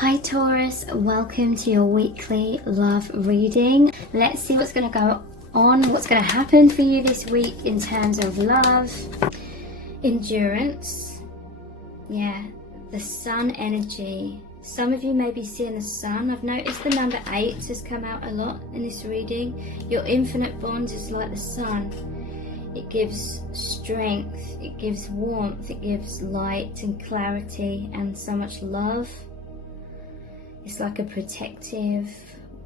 Hi Taurus, welcome to your weekly love reading. Let's see what's going to go on, what's going to happen for you this week in terms of love, endurance, the sun energy. Some of you may be seeing the sun. I've noticed the number 8 has come out a lot in this reading. Your infinite bond is like the sun. It gives strength, it gives warmth, it gives light and clarity and so much love. It's like a protective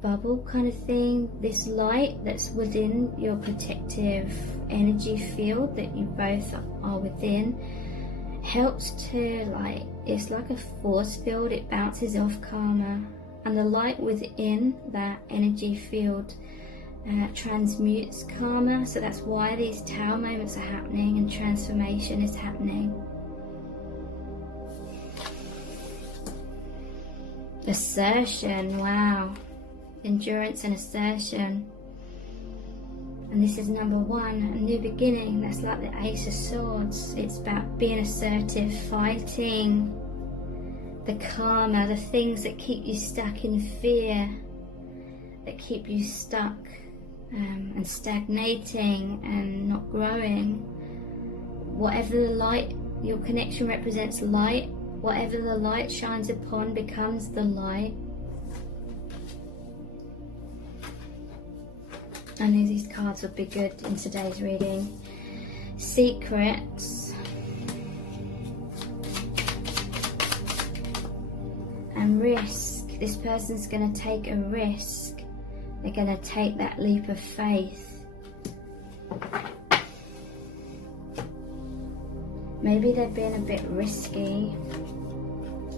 bubble kind of thing. This light that's within your protective energy field that you both are within helps to, it's like a force field. It bounces off karma, and the light within that energy field transmutes karma. So that's why these tower moments are happening and transformation is happening. Assertion, wow. Endurance and assertion. And this is number 1, a new beginning. That's like the Ace of Swords. It's about being assertive, fighting the karma, the things that keep you stuck in fear, that keep you stuck and stagnating and not growing. Whatever the light, your connection represents light. Whatever the light shines upon becomes the light. I knew these cards would be good in today's reading. Secrets. And risk. This person's going to take a risk. They're going to take that leap of faith. Maybe they've been a bit risky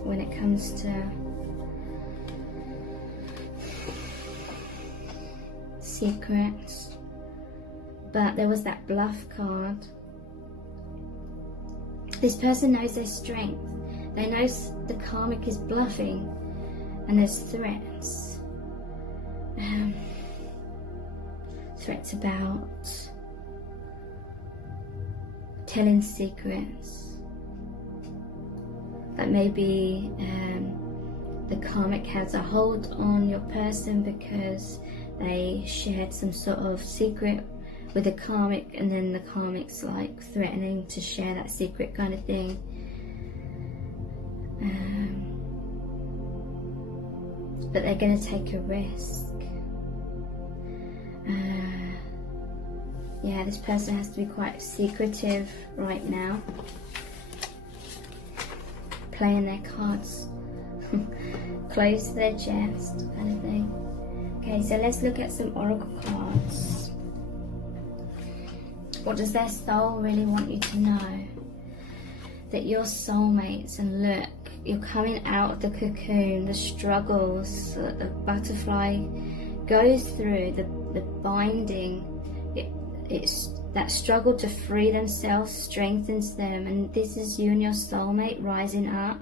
when it comes to secrets, but there was that bluff card. This person knows their strength. They know the karmic is bluffing, and there's threats. Threats about telling secrets. That maybe the karmic has a hold on your person because they shared some sort of secret with the karmic, and then the karmic's like threatening to share that secret kind of thing. But they're going to take a risk. This person has to be quite secretive right now, playing their cards close to their chest kind of thing. Okay, so let's look at some oracle cards. What does their soul really want you to know? That you're soulmates, and look, you're coming out of the cocoon, the struggles that the butterfly goes through, the binding. It's that struggle to free themselves strengthens them, and this is you and your soulmate rising up,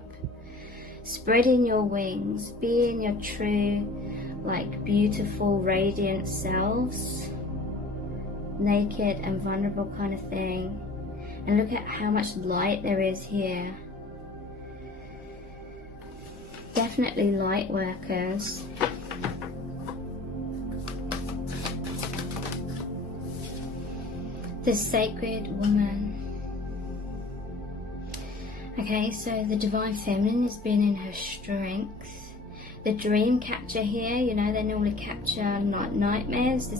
spreading your wings, being your true, beautiful, radiant selves, naked and vulnerable kind of thing. And look at how much light there is here. Definitely light workers. The sacred woman. Okay, so the divine feminine has been in her strength. The dream catcher here, they normally capture nightmares.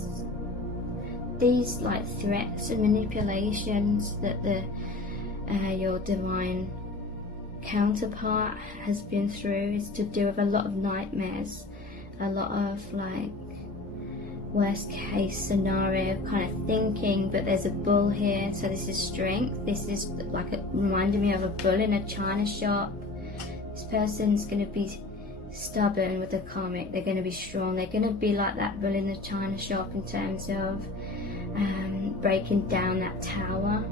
These threats and manipulations that your divine counterpart has been through is to do with a lot of nightmares, a lot of worst case scenario kind of thinking. But there's a bull here, so this is strength. This is reminding me of a bull in a china shop. This person's going to be stubborn with the karmic. They're going to be strong. They're going to be like that bull in the china shop in terms of breaking down that tower.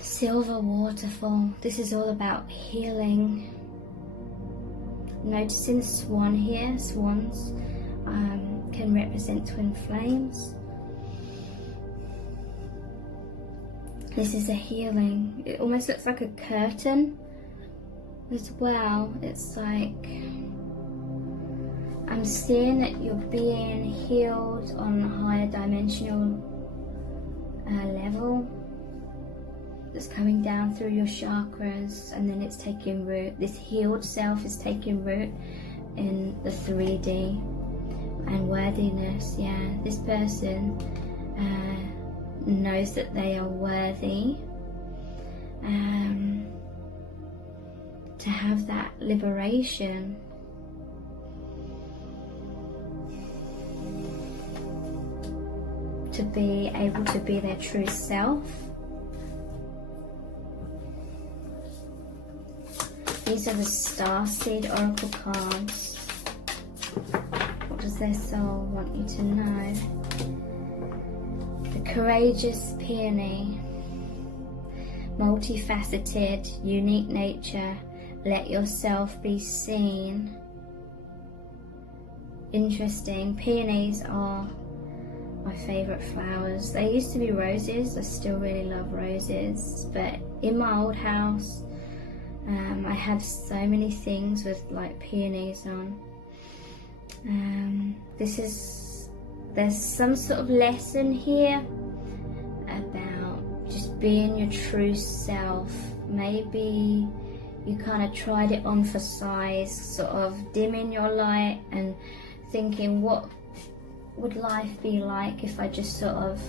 Silver waterfall. This is all about healing. Noticing the swan here. Swans can represent twin flames. This is a healing. It almost looks like a curtain as well. It's like I'm seeing that you're being healed on a higher dimensional level. That's coming down through your chakras, and then it's taking root. This healed self is taking root in the 3D. And worthiness, yeah. This person knows that they are worthy to have that liberation. To be able to be their true self. These are the Starseed Oracle cards. What does their soul want you to know? The courageous peony. Multifaceted, unique nature. Let yourself be seen. Interesting. Peonies are my favourite flowers. They used to be roses. I still really love roses. But in my old house, I had so many things with like peonies on. There's some sort of lesson here about just being your true self. Maybe you kind of tried it on for size, sort of dimming your light and thinking, what would life be like if I just sort of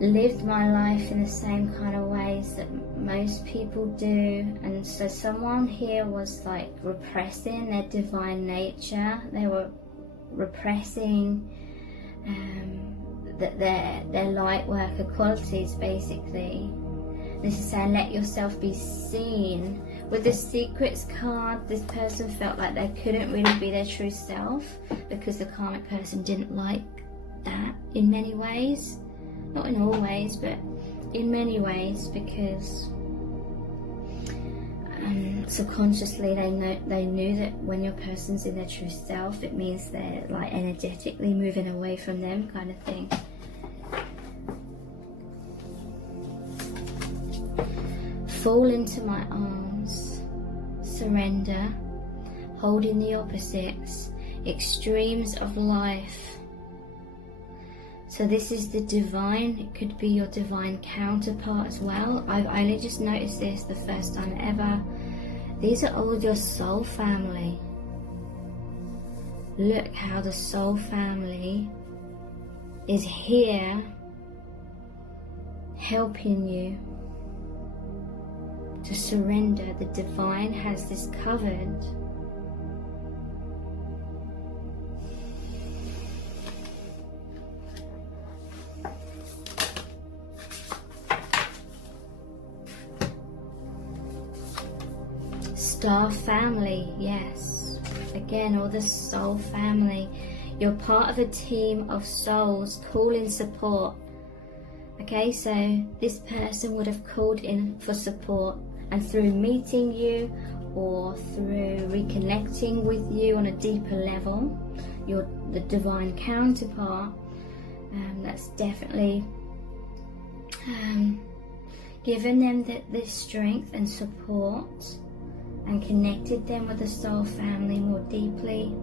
lived my life in the same kind of ways that most people do. And so someone here was like repressing their divine nature. They were repressing their light worker qualities, basically. This is saying let yourself be seen. With the secrets card, this person felt like they couldn't really be their true self because the karmic person didn't like that in many ways. Not in all ways, but in many ways, because subconsciously they knew that when your person's in their true self, it means they're like energetically moving away from them, kind of thing. Fall into my arms, surrender, holding the opposites, extremes of life. So this is the divine. It could be your divine counterpart as well. I've only just noticed this the first time ever. These are all your soul family. Look how the soul family is here helping you to surrender. The divine has this covered. Star family, yes. Again, all the soul family. You're part of a team of souls calling support. Okay, so this person would have called in for support, and through meeting you or through reconnecting with you on a deeper level, you're the divine counterpart. That's definitely given them this strength and support, and connected them with the soul family more deeply.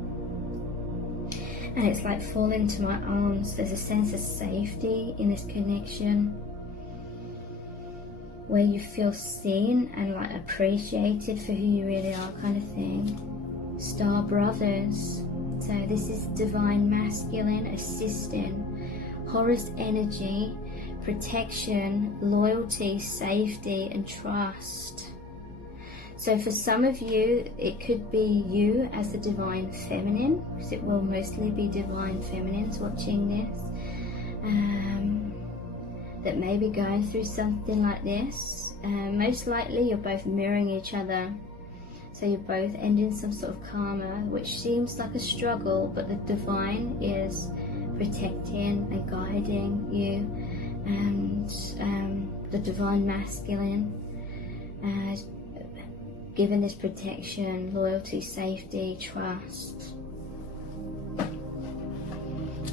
And it's like fall into my arms. There's a sense of safety in this connection where you feel seen and like appreciated for who you really are, kind of thing. Star brothers. So this is divine masculine assisting, Horus energy, protection, loyalty, safety and trust. So for some of you, it could be you as the divine feminine, because it will mostly be divine feminines watching this, that may be going through something like this. Most likely you're both mirroring each other. So you're both ending some sort of karma, which seems like a struggle, but the divine is protecting and guiding you. And the divine masculine given this protection, loyalty, safety, trust.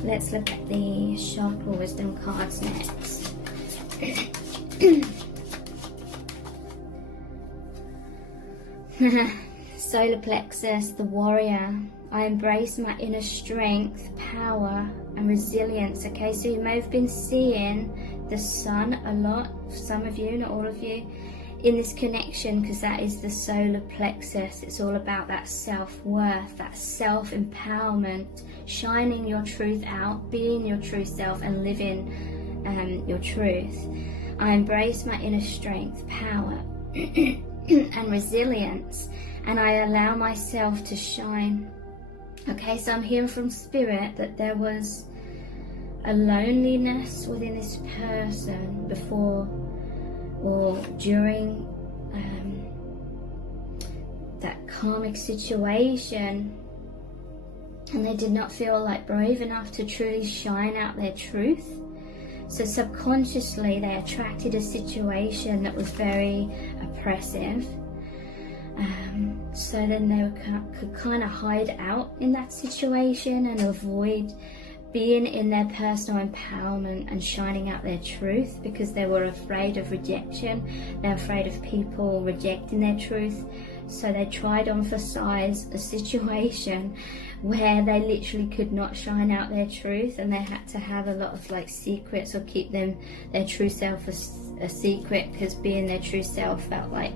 Let's look at the chakra wisdom cards next. Solar plexus, the warrior. I embrace my inner strength, power and resilience. Okay, so you may have been seeing the sun a lot, some of you, not all of you, in this connection, because that is the solar plexus. It's all about that self-worth, that self-empowerment, shining your truth out, being your true self and living your truth. I embrace my inner strength, power and resilience, and I allow myself to shine. Okay, so I'm hearing from Spirit that there was a loneliness within this person before or during that karmic situation, and they did not feel like brave enough to truly shine out their truth. So subconsciously they attracted a situation that was very oppressive. So then they could kind of hide out in that situation and avoid being in their personal empowerment and shining out their truth, because they were afraid of rejection. They're afraid of people rejecting their truth. So they tried to emphasize a situation where they literally could not shine out their truth, and they had to have a lot of like secrets or keep their true self a secret, because being their true self felt like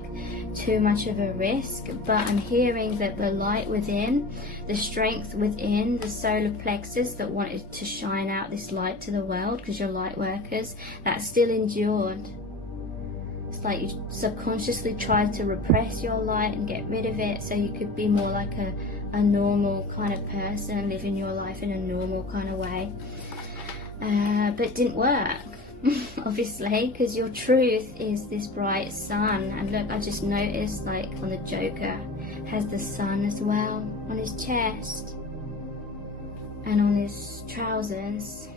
too much of a risk. But I'm hearing that the light within, the strength within the solar plexus that wanted to shine out this light to the world, because you're light workers, that still endured. It's like you subconsciously tried to repress your light and get rid of it so you could be more like a normal kind of person, living your life in a normal kind of way. But it didn't work. Obviously, because your truth is this bright sun. And look, I just noticed like on the Joker has the sun as well on his chest and on his trousers.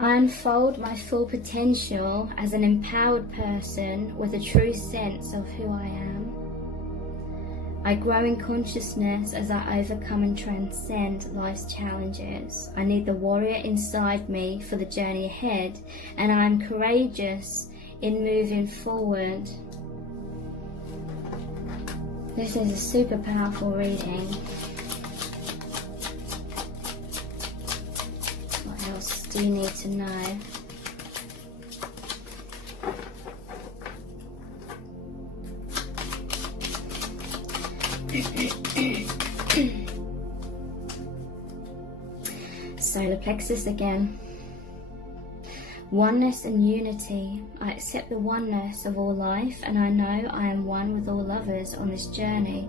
I unfold my full potential as an empowered person with a true sense of who I am. I grow in consciousness as I overcome and transcend life's challenges. I need the warrior inside me for the journey ahead, and I am courageous in moving forward. This is a super powerful reading. What else do you need to know? Solar plexus again. Oneness and unity. I accept the oneness of all life, and I know I am one with all others on this journey.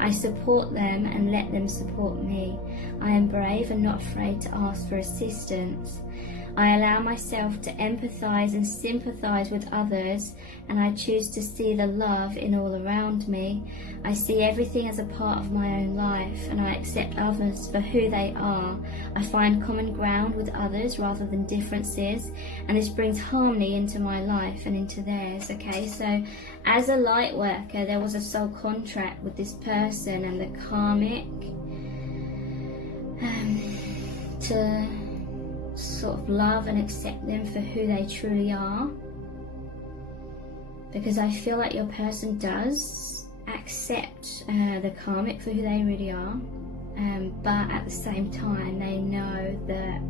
I support them and let them support me. I am brave and not afraid to ask for assistance. I allow myself to empathize and sympathize with others, and I choose to see the love in all around me. I see everything as a part of my own life, and I accept others for who they are. I find common ground with others rather than differences, and this brings harmony into my life and into theirs. Okay, so as a light worker, there was a soul contract with this person and the karmic to sort of love and accept them for who they truly are, because I feel like your person does accept the karmic for who they really are, but at the same time they know that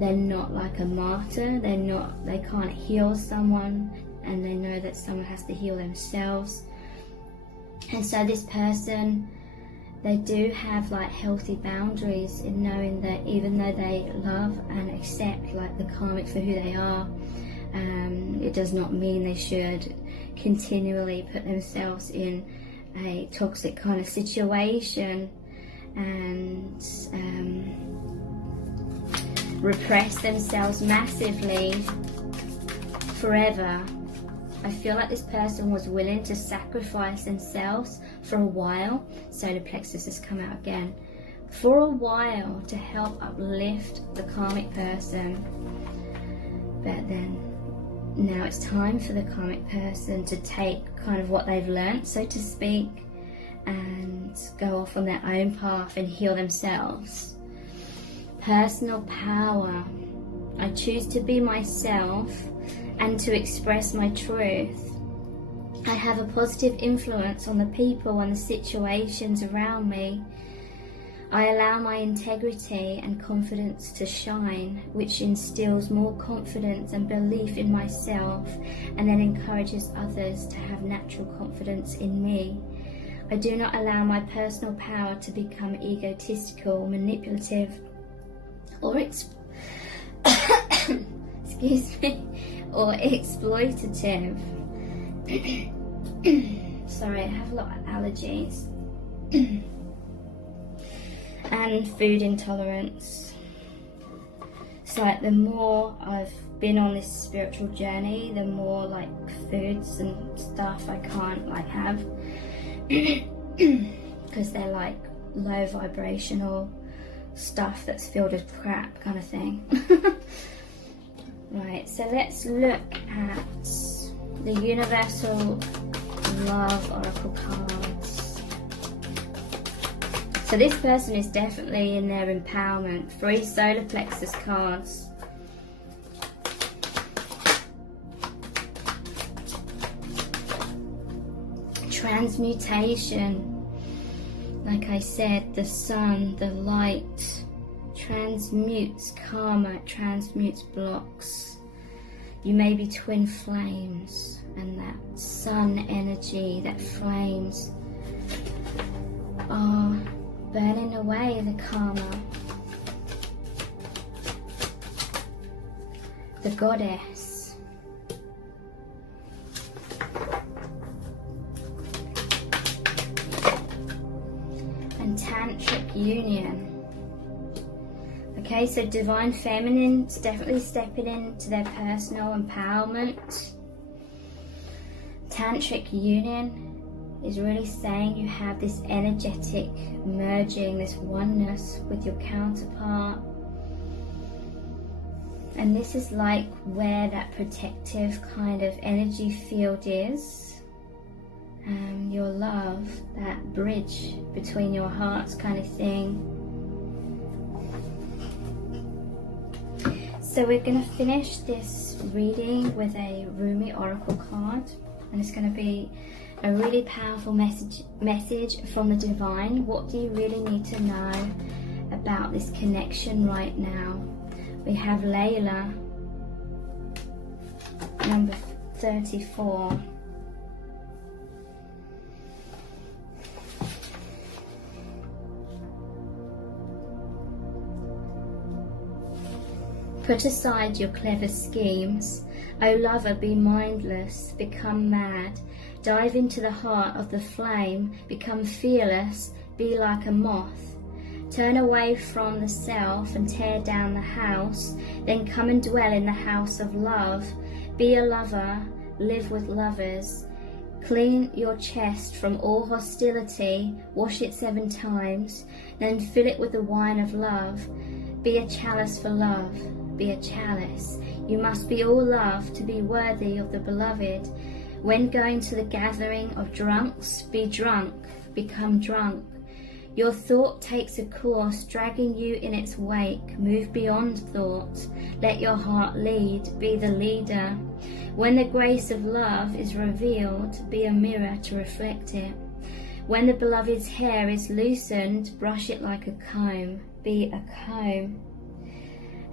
they're not like a martyr. They can't heal someone, and they know that someone has to heal themselves. And so this person, they do have like healthy boundaries in knowing that even though they love and accept like the karmic for who they are, it does not mean they should continually put themselves in a toxic kind of situation and repress themselves massively forever. I feel like this person was willing to sacrifice themselves for a while. Solar plexus has come out again. For a while, to help uplift the karmic person. But then now it's time for the karmic person to take kind of what they've learnt, so to speak, and go off on their own path and heal themselves. Personal power. I choose to be myself and to express my truth. I have a positive influence on the people and the situations around me. I allow my integrity and confidence to shine, which instills more confidence and belief in myself, and then encourages others to have natural confidence in me. I do not allow my personal power to become egotistical, manipulative, or excuse me, or exploitative. Sorry, I have a lot of allergies. And food intolerance. So like, the more I've been on this spiritual journey, the more like foods and stuff I can't like have because they're like low vibrational stuff that's filled with crap kind of thing. Right, so let's look at the Universal Love Oracle cards. So this person is definitely in their empowerment. 3 solar plexus cards. Transmutation. Like I said, the sun, the light, transmutes karma, transmutes blocks. You may be twin flames, and that sun energy, that flames are burning away the karma. The goddess. And tantric union. Okay, so divine feminine is definitely stepping into their personal empowerment. Tantric union is really saying you have this energetic merging, this oneness with your counterpart. And this is like where that protective kind of energy field is. Your love, that bridge between your hearts kind of thing. So we're going to finish this reading with a Rumi Oracle card. And it's going to be a really powerful message from the divine. What do you really need to know about this connection right now? We have Layla, number 34. Put aside your clever schemes. O lover, be mindless, become mad. Dive into the heart of the flame, become fearless, be like a moth. Turn away from the self and tear down the house, then come and dwell in the house of love. Be a lover, live with lovers. Clean your chest from all hostility, wash it 7 times, then fill it with the wine of love. Be a chalice for love, be a chalice. You must be all love to be worthy of the beloved. When going to the gathering of drunks, be drunk, become drunk. Your thought takes a course, dragging you in its wake. Move beyond thought. Let your heart lead, be the leader. When the grace of love is revealed, be a mirror to reflect it. When the beloved's hair is loosened, brush it like a comb, be a comb.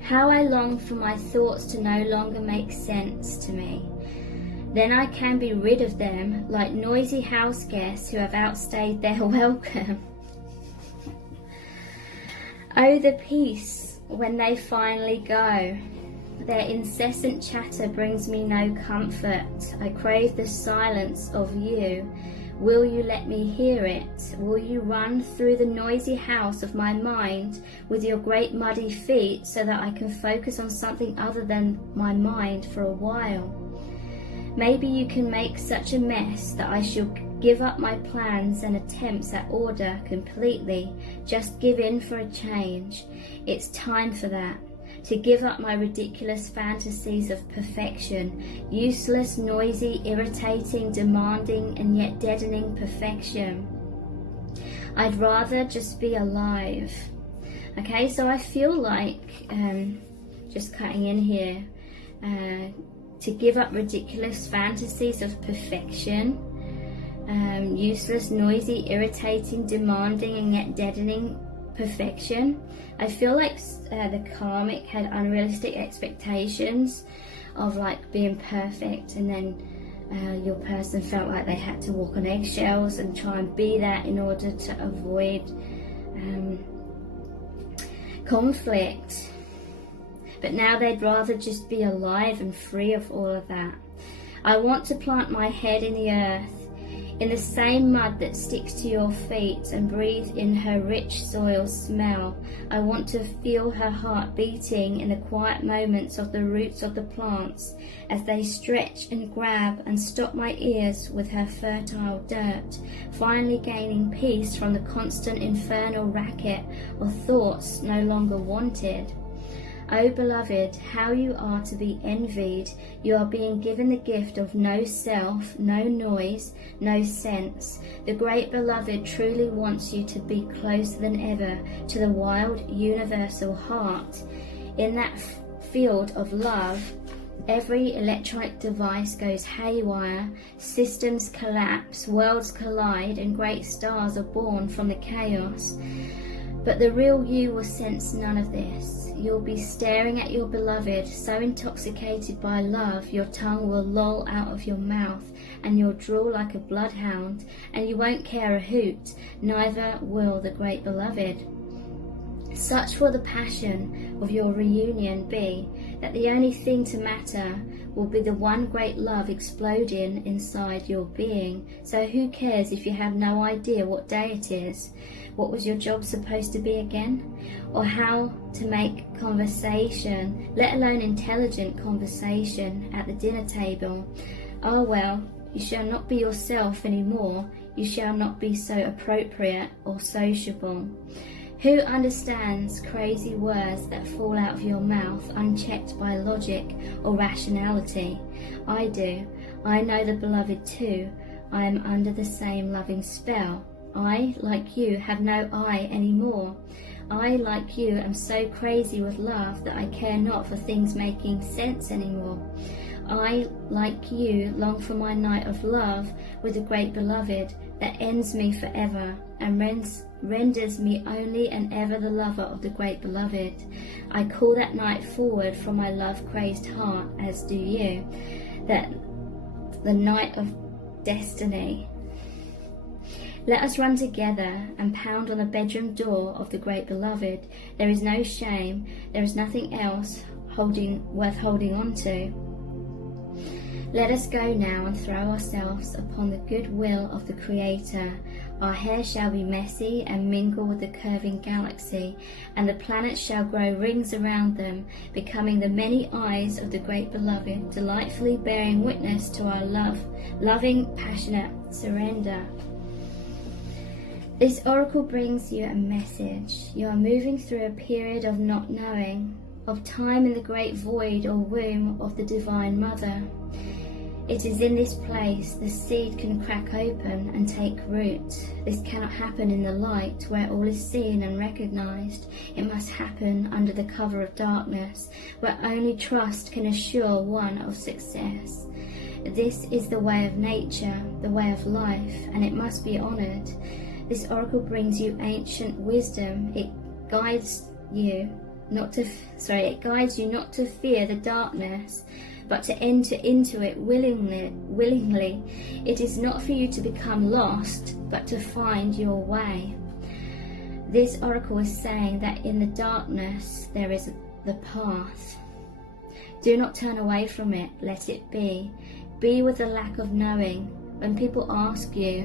How I long for my thoughts to no longer make sense to me. Then I can be rid of them like noisy house guests who have outstayed their welcome. Oh, the peace when they finally go. Their incessant chatter brings me no comfort. I crave the silence of you. Will you let me hear it? Will you run through the noisy house of my mind with your great muddy feet so that I can focus on something other than my mind for a while? Maybe you can make such a mess that I shall give up my plans and attempts at order completely. Just give in for a change. It's time for that. To give up my ridiculous fantasies of perfection, useless, noisy, irritating, demanding, and yet deadening perfection. I'd rather just be alive. Okay, so I feel like just cutting in here, to give up ridiculous fantasies of perfection, useless, noisy, irritating, demanding and yet deadening perfection. I feel like the karmic had unrealistic expectations of like being perfect, and then your person felt like they had to walk on eggshells and try and be that in order to avoid conflict. But now they'd rather just be alive and free of all of that. I want to plant my head in the earth, in the same mud that sticks to your feet, and breathe in her rich soil smell. I want to feel her heart beating in the quiet moments of the roots of the plants as they stretch and grab, and stop my ears with her fertile dirt, finally gaining peace from the constant infernal racket of thoughts no longer wanted. O beloved, how you are to be envied. You are being given the gift of no self, no noise, no sense. The great beloved truly wants you to be closer than ever to the wild universal heart. In that field of love, every electronic device goes haywire, systems collapse, worlds collide, and great stars are born from the chaos. But the real you will sense none of this. You'll be staring at your beloved, so intoxicated by love, your tongue will loll out of your mouth, and you'll drool like a bloodhound, and you won't care a hoot, neither will the great beloved. Such will the passion of your reunion be, that the only thing to matter will be the one great love exploding inside your being. So who cares if you have no idea what day it is? What was your job supposed to be again? Or how to make conversation, let alone intelligent conversation, at the dinner table? Oh well, you shall not be yourself anymore. You shall not be so appropriate or sociable. Who understands crazy words that fall out of your mouth unchecked by logic or rationality? I do. I know the beloved too. I am under the same loving spell. I, like you, have no I anymore. I, like you, am so crazy with love that I care not for things making sense anymore. I, like you, long for my night of love with the great beloved that ends me forever and renders me only and ever the lover of the great beloved. I call that night forward from my love-crazed heart, as do you, that the night of destiny. Let us run together and pound on the bedroom door of the great beloved. There is no shame, there is nothing else worth holding on to. Let us go now and throw ourselves upon the good will of the Creator. Our hair shall be messy and mingle with the curving galaxy, and the planets shall grow rings around them, becoming the many eyes of the great beloved, delightfully bearing witness to our loving, passionate surrender. This oracle brings you a message. You are moving through a period of not knowing, of time in the great void or womb of the Divine Mother. It is in this place the seed can crack open and take root. This cannot happen in the light where all is seen and recognized. It must happen under the cover of darkness, where only trust can assure one of success. This is the way of nature, the way of life, and it must be honored. This oracle brings you ancient wisdom. It guides you not to fear the darkness, but to enter into it willingly. It is not for you to become lost, but to find your way. This oracle is saying that in the darkness there is the path. Do not turn away from it, let it be. Be with the lack of knowing. When people ask you,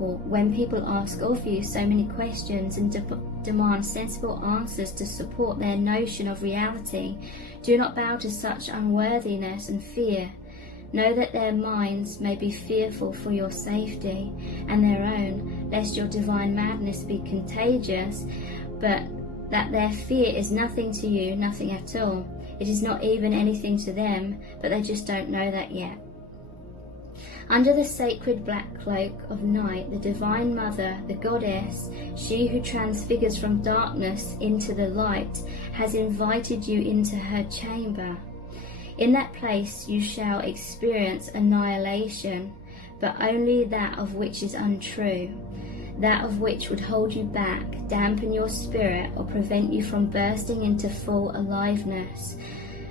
or when people ask of you so many questions and demand sensible answers to support their notion of reality, do not bow to such unworthiness and fear. Know that their minds may be fearful for your safety and their own, lest your divine madness be contagious, but that their fear is nothing to you, nothing at all. It is not even anything to them, but they just don't know that yet. Under the sacred black cloak of night, the Divine Mother, the Goddess, she who transfigures from darkness into the light, has invited you into her chamber. In that place you shall experience annihilation, but only that of which is untrue, that of which would hold you back, dampen your spirit, or prevent you from bursting into full aliveness.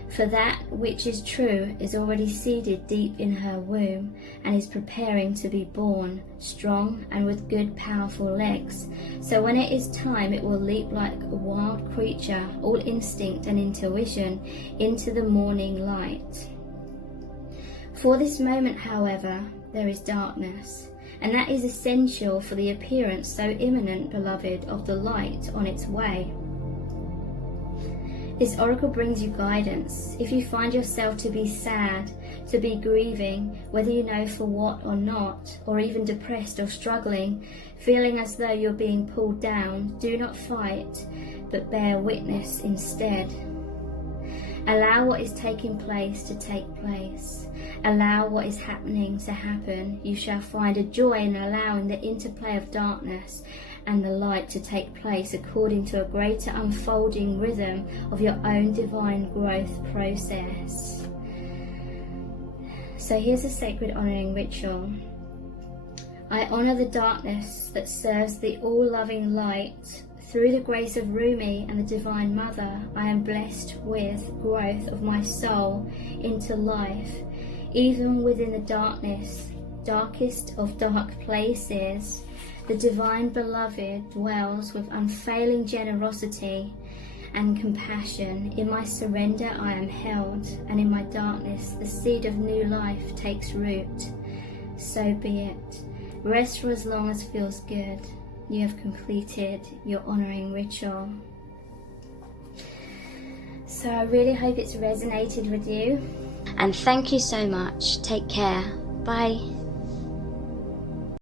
For that which is true is already seated deep in her womb and is preparing to be born, strong and with good powerful legs. So when it is time, it will leap like a wild creature, all instinct and intuition, into the morning light. For this moment, however, there is darkness, and that is essential for the appearance so imminent, beloved, of the light on its way. This oracle brings you guidance. If you find yourself to be sad, to be grieving, whether you know for what or not, or even depressed or struggling, feeling as though you're being pulled down, do not fight, but bear witness instead. Allow what is taking place to take place. Allow what is happening to happen. You shall find a joy in allowing the interplay of darkness and the light to take place according to a greater unfolding rhythm of your own divine growth process. So here's a sacred honouring ritual. I honour the darkness that serves the all-loving light. Through the grace of Rumi and the Divine Mother, I am blessed with growth of my soul into life. Even within the darkness, darkest of dark places, the Divine Beloved dwells with unfailing generosity and compassion. In my surrender I am held, and in my darkness the seed of new life takes root. So be it. Rest for as long as feels good. You have completed your honouring ritual. So I really hope it's resonated with you. And thank you so much. Take care. Bye.